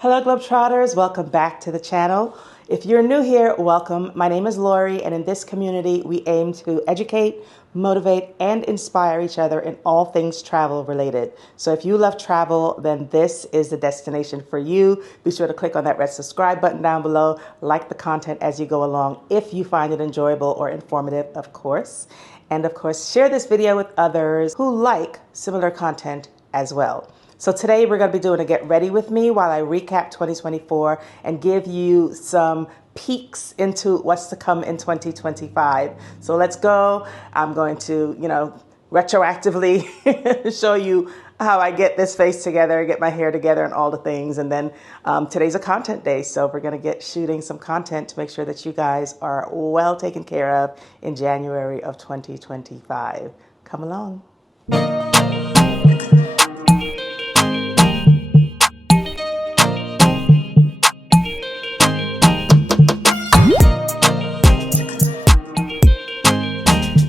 Hello Globetrotters, welcome back to the channel. If you're new here, welcome. My name is Lori, and in this community we aim to educate, motivate, and inspire each other in all things travel related. So if you love travel, then this is the destination for you. Be sure to click on that red subscribe button down below, like the content as you go along if you find it enjoyable or informative, of course. And of course, share this video with others who like similar content as well. So today we're going to be doing a get ready with me while I recap 2024 and give you some peeks into what's to come in 2025. So let's go. I'm going to, retroactively show you how I get this face together, get my hair together and all the things. And then today's a content day. So we're going to get shooting some content to make sure that you guys are well taken care of in January of 2025. Come along.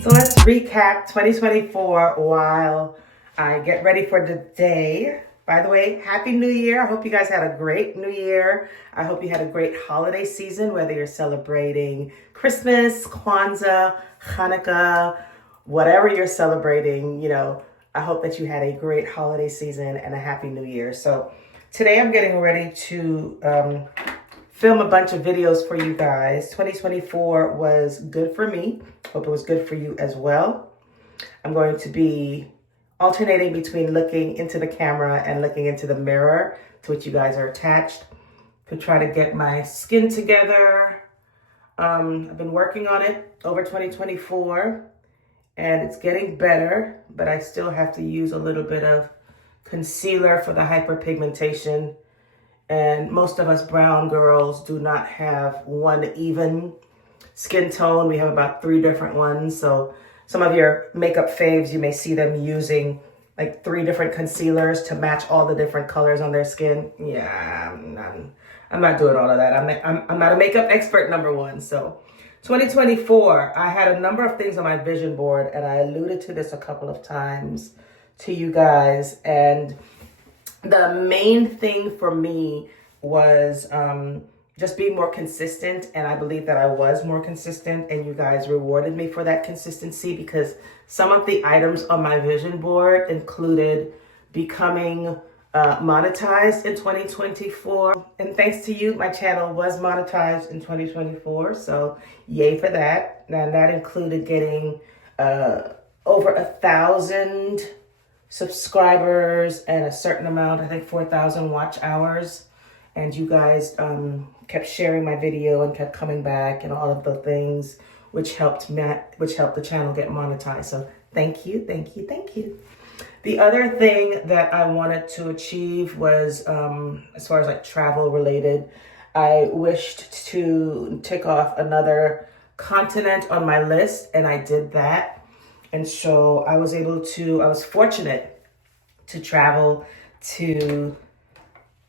So let's recap 2024 while I get ready for the day. By the way, Happy New Year. I hope you guys had a great New Year. I hope you had a great holiday season, whether you're celebrating Christmas, Kwanzaa, Hanukkah, whatever you're celebrating, I hope that you had a great holiday season and a Happy New Year. So today I'm getting ready to film a bunch of videos for you guys. 2024 was good for me. Hope it was good for you as well. I'm going to be alternating between looking into the camera and looking into the mirror to which you guys are attached to try to get my skin together. I've been working on it over 2024 and it's getting better, but I still have to use a little bit of concealer for the hyperpigmentation. And most of us brown girls do not have one even skin tone. We have about 3 different ones. So some of your makeup faves, you may see them using like 3 different concealers to match all the different colors on their skin. Yeah, I'm not doing all of that. I'm not a makeup expert, number one. So 2024, I had a number of things on my vision board, and I alluded to this a couple of times to you guys. And the main thing for me was just being more consistent, and I believe that I was more consistent, and you guys rewarded me for that consistency because some of the items on my vision board included becoming monetized in 2024. And thanks to you, my channel was monetized in 2024, so yay for that. And that included getting over 1,000 subscribers and a certain amount, I think 4,000 watch hours. And you guys kept sharing my video and kept coming back and all of the things which helped the channel get monetized. So thank you, thank you, thank you. The other thing that I wanted to achieve was, as far as like travel related, I wished to tick off another continent on my list, and I did that. And so I was fortunate to travel to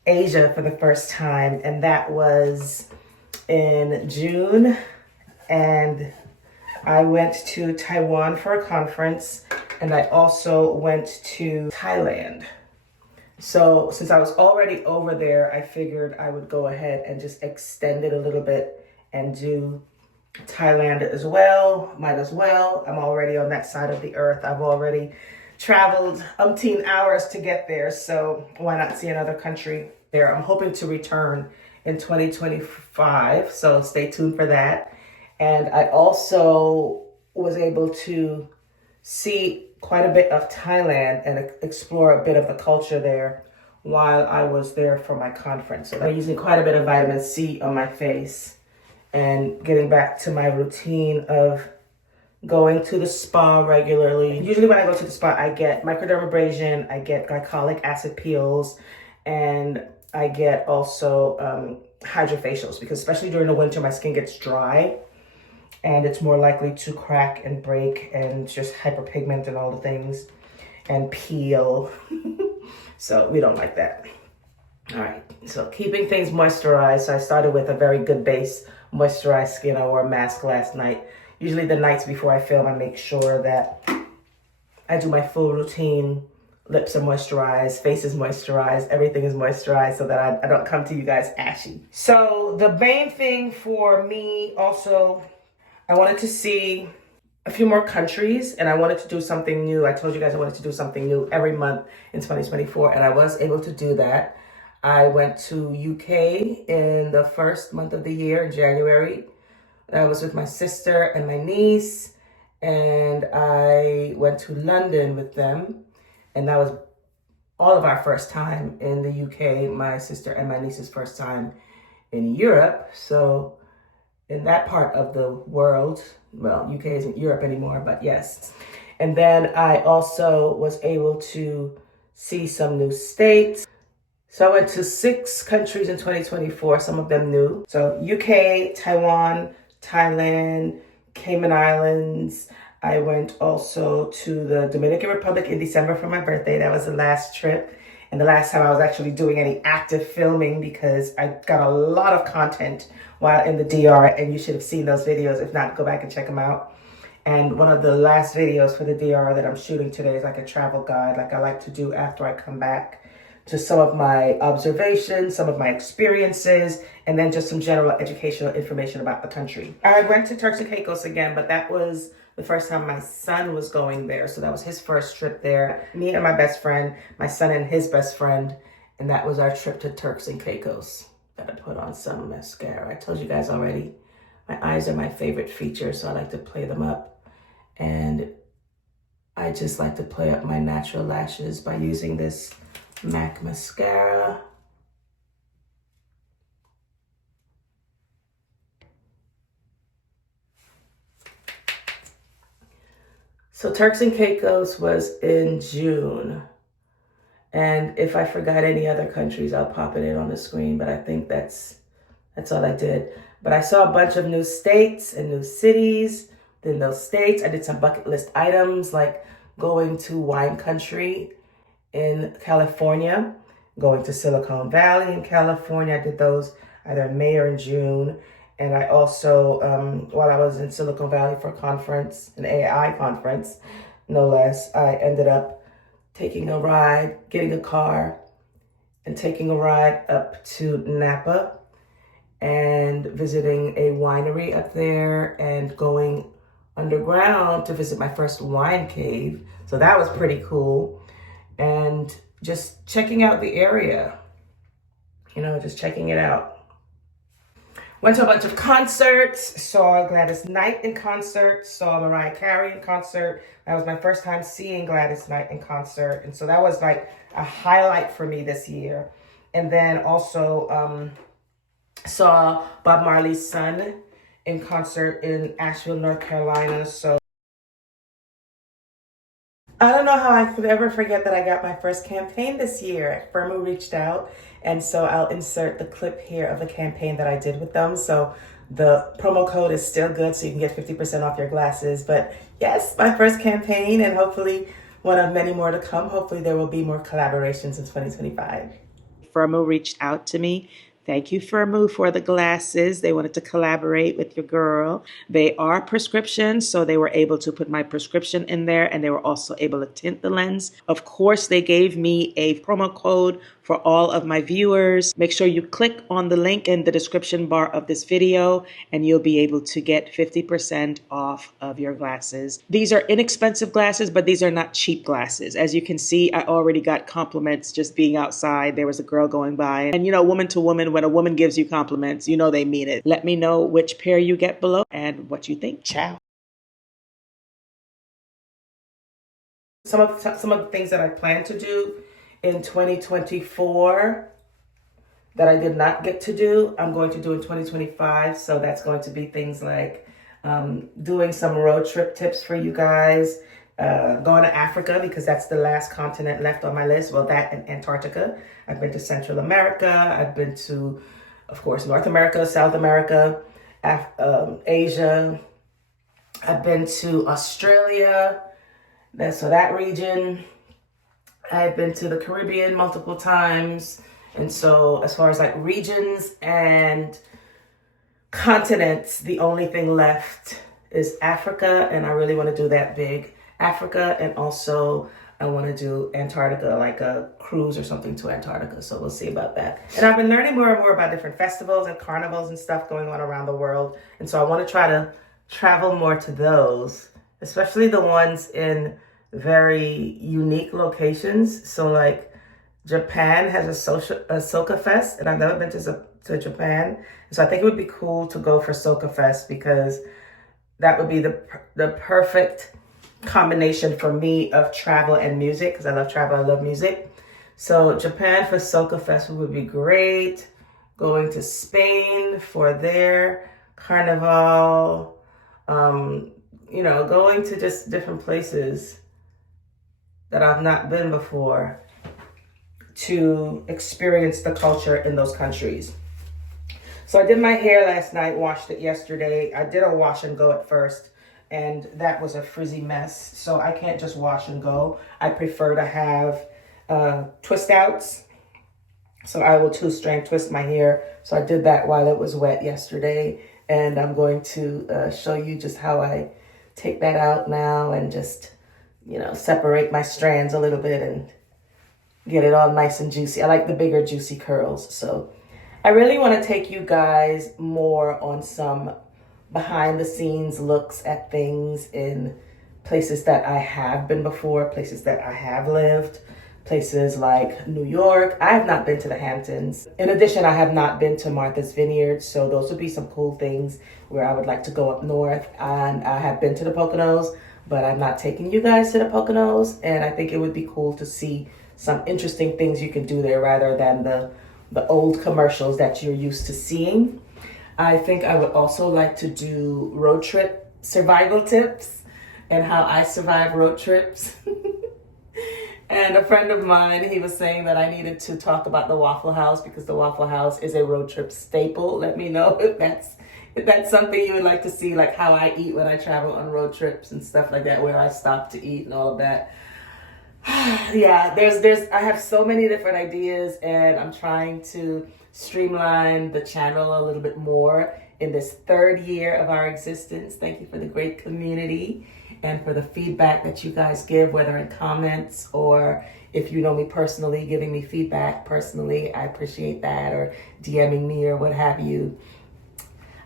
Asia for the first time, and that was in June. And I went to Taiwan for a conference, and I also went to Thailand. So since I was already over there, I figured I would go ahead and just extend it a little bit and do Thailand as well. Might as well. I'm already on that side of the earth. I've already traveled umpteen hours to get there, so why not see another country there? I'm hoping to return in 2025, so stay tuned for that. And I also was able to see quite a bit of Thailand and explore a bit of the culture there while I was there for my conference. So I'm using quite a bit of vitamin C on my face and getting back to my routine of going to the spa regularly. Usually when I go to the spa, I get microdermabrasion, I get glycolic acid peels, and I get also hydrofacials, because especially during the winter, my skin gets dry and it's more likely to crack and break and just hyperpigment and all the things and peel. So we don't like that. All right, so keeping things moisturized. So I started with a very good base moisturized skin. I wore a mask last night. Usually the nights before I film, I make sure that I do my full routine lips are moisturized, face is moisturized, everything is moisturized so that I don't come to you guys ashy. So the main thing for me also, I wanted to see a few more countries and I wanted to do something new. I told you guys I wanted to do something new every month in 2024 and I was able to do that. I went to UK in the first month of the year, in January. I was with my sister and my niece, and I went to London with them, and that was all of our first time in the UK, my sister and my niece's first time in Europe. So in that part of the world, well, UK isn't Europe anymore, but yes. And then I also was able to see some new states. So I went to 6 countries in 2024, some of them new. So UK, Taiwan, Thailand, Cayman Islands. I went also to the Dominican Republic in December for my birthday. That was the last trip. And the last time I was actually doing any active filming because I got a lot of content while in the DR and you should have seen those videos. If not, go back and check them out. And one of the last videos for the DR that I'm shooting today is like a travel guide, like I like to do after I come back, to some of my observations, some of my experiences, and then just some general educational information about the country. I went to Turks and Caicos again, but that was the first time my son was going there. So that was his first trip there. Me and my best friend, my son and his best friend, and that was our trip to Turks and Caicos. Gotta put on some mascara. I told you guys already, my eyes are my favorite feature, so I like to play them up. And I just like to play up my natural lashes by using this MAC mascara. So Turks and Caicos was in June. And if I forgot any other countries, I'll pop it in on the screen, but I think that's all I did. But I saw a bunch of new states and new cities. In those states, I did some bucket list items like going to wine country in California, going to Silicon Valley in California. I did those either in May or in June. And I also, while I was in Silicon Valley for a conference, an AI conference, no less, I ended up taking a ride, getting a car, and taking a ride up to Napa and visiting a winery up there and going underground to visit my first wine cave. So that was pretty cool. And just checking out the area, just checking it out. Went to a bunch of concerts, saw Gladys Knight in concert, saw Mariah Carey in concert. That was my first time seeing Gladys Knight in concert. And so that was like a highlight for me this year. And then also saw Bob Marley's son in concert in Asheville, North Carolina. So I don't know how I could ever forget that I got my first campaign this year. Firmu reached out, and so I'll insert the clip here of the campaign that I did with them. So the promo code is still good, so you can get 50% off your glasses. But yes, my first campaign, and hopefully one of many more to come. Hopefully there will be more collaborations in 2025. Firmu reached out to me. Thank you, Firmu, for the glasses. They wanted to collaborate with your girl. They are prescriptions, so they were able to put my prescription in there, and they were also able to tint the lens. Of course, they gave me a promo code for all of my viewers. Make sure you click on the link in the description bar of this video, and you'll be able to get 50% off of your glasses. These are inexpensive glasses, but these are not cheap glasses. As you can see, I already got compliments just being outside. There was a girl going by, and woman to woman, when a woman gives you compliments, they mean it. Let me know which pair you get below and what you think. Ciao. Some of the things that I plan to do in 2024 that I did not get to do, I'm going to do in 2025. So that's going to be things like doing some road trip tips for you guys, going to Africa because that's the last continent left on my list. Well, that and Antarctica. I've been to Central America. I've been to, of course, North America, South America, Asia. I've been to Australia. So that region. I've been to the Caribbean multiple times. And so as far as like regions and continents, the only thing left is Africa. And I really want to do that big. Africa and also I want to do Antarctica, like a cruise or something to Antarctica. So we'll see about that. And I've been learning more and more about different festivals and carnivals and stuff going on around the world. And so I want to try to travel more to those, especially the ones in very unique locations. So like Japan has a Soka Fest, and I've never been to Japan. So I think it would be cool to go for Soka Fest because that would be the perfect combination for me of travel and music, because I love travel, I love music. So Japan for Soca Festival would be great. Going to Spain for their carnival. Going to just different places that I've not been before to experience the culture in those countries. So I did my hair last night, washed it yesterday. I did a wash and go at first, and that was a frizzy mess. So I can't just wash and go. I prefer to have twist outs. So I will 2-strand twist my hair. So I did that while it was wet yesterday. And I'm going to show you just how I take that out now and just, separate my strands a little bit and get it all nice and juicy. I like the bigger juicy curls. So I really want to take you guys more on some behind the scenes looks at things in places that I have been before, places that I have lived, places like New York. I have not been to the Hamptons. In addition, I have not been to Martha's Vineyard. So those would be some cool things where I would like to go up north. And I have been to the Poconos, but I'm not taking you guys to the Poconos. And I think it would be cool to see some interesting things you can do there rather than the old commercials that you're used to seeing. I think I would also like to do road trip survival tips and how I survive road trips. And a friend of mine, he was saying that I needed to talk about the Waffle House because the Waffle House is a road trip staple. Let me know if that's something you would like to see, like how I eat when I travel on road trips and stuff like that, where I stop to eat and all of that. Yeah, I have so many different ideas, and I'm trying to streamline the channel a little bit more in this 3rd year of our existence. Thank you for the great community and for the feedback that you guys give, whether in comments or if you know me personally, giving me feedback personally. I appreciate that, or DMing me or what have you.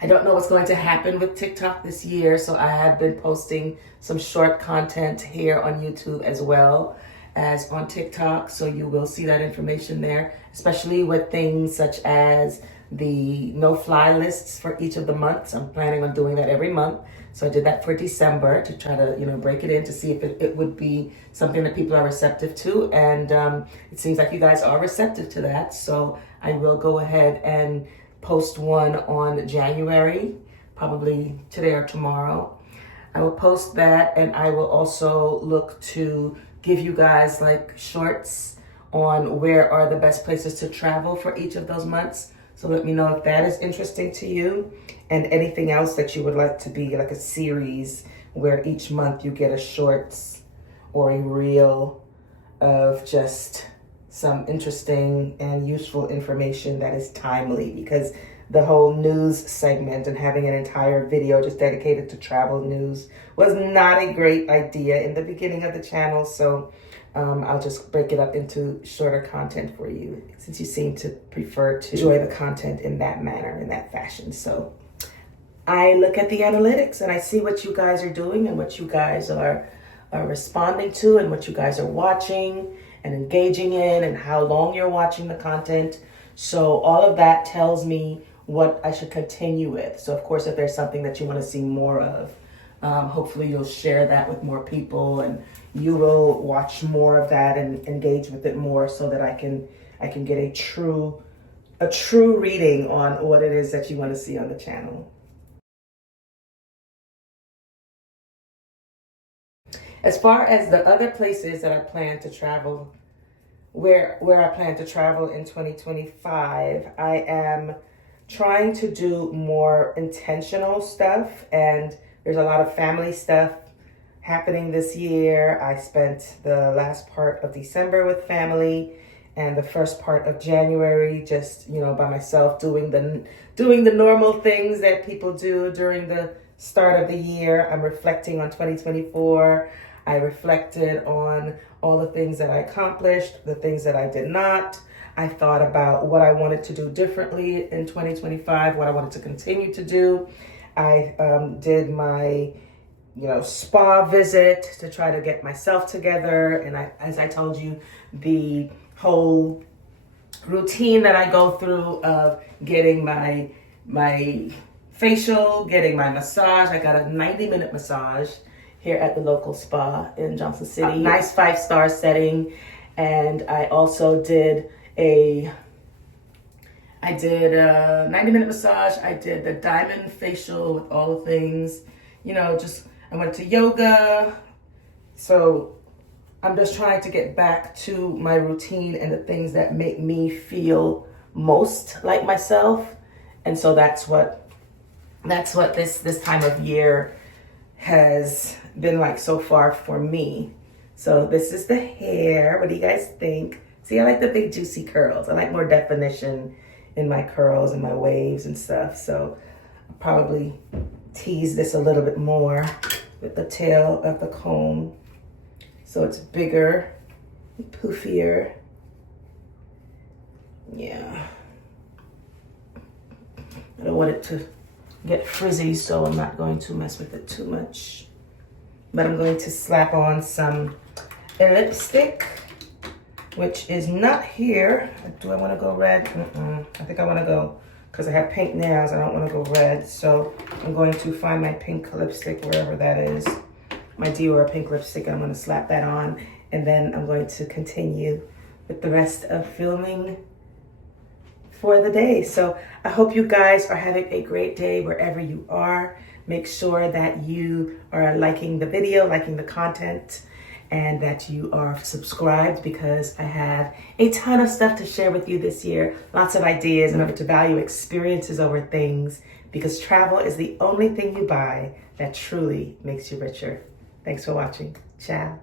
I don't know what's going to happen with TikTok this year, so I have been posting some short content here on YouTube as well as on TikTok, so you will see that information there, especially with things such as the no-fly lists for each of the months. I'm planning on doing that every month. So I did that for December to try to, break it in to see if it would be something that people are receptive to. And it seems like you guys are receptive to that. So I will go ahead and post one on January, probably today or tomorrow. I will post that, and I will also look to give you guys like shorts on where are the best places to travel for each of those months. So let me know if that is interesting to you, and anything else that you would like to be like a series where each month you get a shorts or a reel of just some interesting and useful information that is timely, because the whole news segment and having an entire video just dedicated to travel news was not a great idea in the beginning of the channel. So I'll just break it up into shorter content for you, since you seem to prefer to enjoy the content in that manner, in that fashion. So I look at the analytics and I see what you guys are doing and what you guys are responding to and what you guys are watching and engaging in and how long you're watching the content. So all of that tells me what I should continue with. So of course, if there's something that you want to see more of, hopefully you'll share that with more people and you will watch more of that and engage with it more, so that I can get a true reading on what it is that you want to see on the channel. As far as the other places that I plan to travel, where I plan to travel in 2025, I am trying to do more intentional stuff, and there's a lot of family stuff happening this year. I spent the last part of December with family and the first part of January just, by myself, doing the normal things that people do during the start of the year. I'm reflecting on 2024. I reflected on all the things that I accomplished, the things that I did not. I thought about what I wanted to do differently in 2025, what I wanted to continue to do. I did my spa visit to try to get myself together. And as I told you, the whole routine that I go through of getting my facial, getting my massage. I got a 90-minute massage here at the local spa in Johnson City. A nice 5-star setting. And I also did a 90-minute massage. I did the diamond facial with all the things, I went to yoga. So I'm just trying to get back to my routine and the things that make me feel most like myself. And so that's what this time of year has been like so far for me. So this is the hair. What do you guys think? See, I like the big juicy curls. I like more definition in my curls and my waves and stuff. So I'll probably tease this a little bit more with the tail of the comb, so it's bigger and poofier. Yeah. I don't want it to get frizzy, so I'm not going to mess with it too much. But I'm going to slap on some lipstick, which is not here. Do I want to go red? I think I want to go, because I have pink nails, I don't want to go red. So I'm going to find my pink lipstick, wherever that is. My Dior pink lipstick, I'm going to slap that on. And then I'm going to continue with the rest of filming for the day. So I hope you guys are having a great day wherever you are. Make sure that you are liking the video, liking the content, and that you are subscribed, because I have a ton of stuff to share with you this year. Lots of ideas in order to value experiences over things, because travel is the only thing you buy that truly makes you richer. Thanks for watching. Ciao.